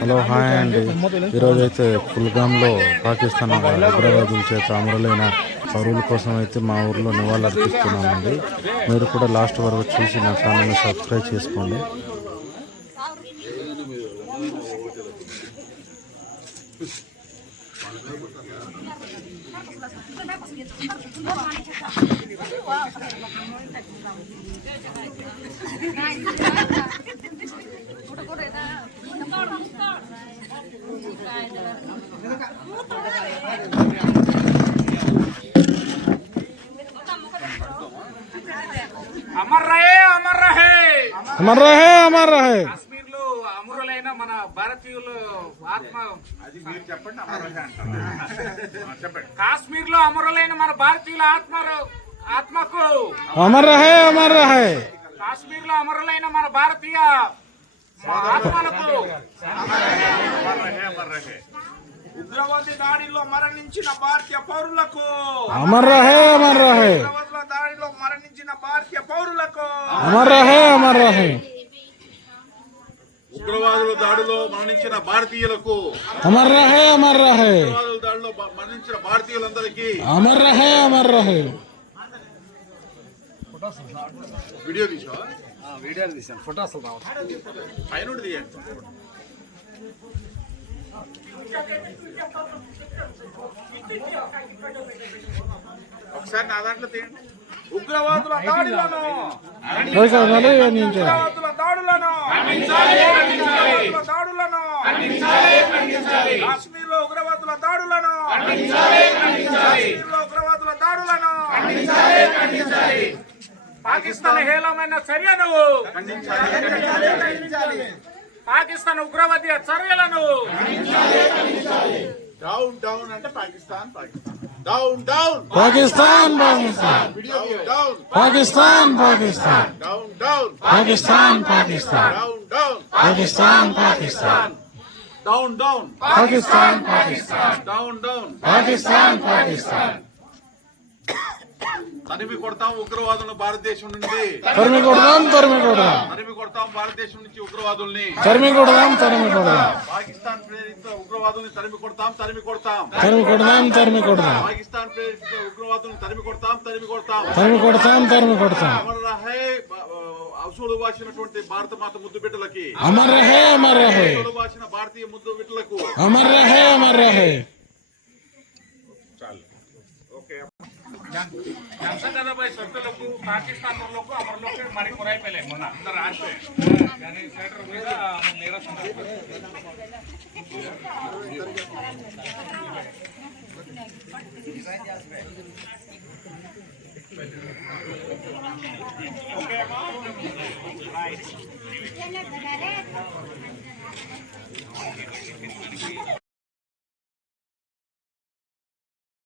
Hello hi అండి. ఈరోజు అయితే కుల్గాంలో పాకిస్తాన్ ఉగ్రవాదుల చేత అమరులైన పౌరుల కోసం అయితే మా ఊర్లో నివాళులు అర్పిస్తున్నామండి మీరు కూడా లాస్ట్ వరకు చూసి నా ఛానల్ని సబ్స్క్రైబ్ చేసుకోండి. అమర్ రహే అమర్ రహే. అమర్ రహే అమర్ రహే. కాశ్మీర్లో అమరులైన మన భారతీయులు ఆత్మ అది మీరు చెప్పండి అమర్ రహే అంటారు. చెప్పండి. కాశ్మీర్లో అమరులైన మన భారతీయుల ఆత్మ ఆత్మకు అమర్ రహే అమర్ రహే. కాశ్మీర్లో అమరులైన మన భారతీయ ఉగ్రవాది దాడిలో మరణించిన భారతీయ పౌరులకు. అమర్ రహే అమర్ రహే ఉగ్రవాదుల దాడిలో మరణించిన భారతీయ పౌరులకు. అమర్ రహే అమర్ రహే ఉగ్రవాదుల దాడిలో మరణించిన భారతీయులకు. అమర్ రహే అమర్ రహే ఉగ్రవాదుల దాడిలో మరణించిన భారతీయులందరికీ. అమర్ రహే అమర్ రహే వీడియో తీసావా? వీడియో తీసాను ఫోటోస్ రావచ్చు పైన ఒకసారి నా దాంట్లో తీయండి. ఉగ్రవాదుల దాడులను. ఉగ్రవాదుల దాడులను. ఉగ్రవాదుల దాడులను. కాశ్మీర్లో ఉగ్రవాదుల దాడులను. కాశ్మీర్లో ఉగ్రవాదుల దాడులను. పాకిస్తాన్ హేళమైన చర్యను పాకిస్తాన్ ఉగ్రవాది చర్యలను. డౌన్ డౌన్ అంటే Pakistan Pakistan. Down down Pakistan Pakistan. Down Pakistan Pakistan. Down down Pakistan Pakistan. Down down Pakistan Pakistan. Down down Pakistan Pakistan. Down down Pakistan Pakistan. తరిమి కొడతాం ఉగ్రవాదులను భారతదేశం నుండి తరిమి కొడదాం తరిమి కొడదాం తరిమి కొడతాం భారతదేశం నుంచి ఉగ్రవాదుల్ని తరిమి కొడదాం తరిమి కొడదాం పాకిస్తాన్ ప్రేరిత ఉగ్రవాదుల్ని తరిమి కొడతాం తరిమి కొడతాం తరిమి కొడదాం తరిమి కొడదాం పాకిస్తాన్ ప్రేరిత ఉగ్రవాదుల్ని తరిమి కొడతాం తరిమి కొడతాం తరిమి కొడతాం తరిమి కొడతాం అమర్ రహే అవసూలు వాసినటువంటి భారత మాత ముద్దు బిడ్డలకి అమర్ రహే అమర్ రహే అవసూలు వాసిన భారతీయ ముద్దు బిడ్డలకు అమర్ రహే అమర్ రహే జంసదాబాయి సొత్తులకు పాకిస్తాన్ వాళ్ళకు అమరులకు మరి కురైపోయలే మొన్న అందరు ఆడిపోయారు. కానీ సెటర్ మీద నిరసన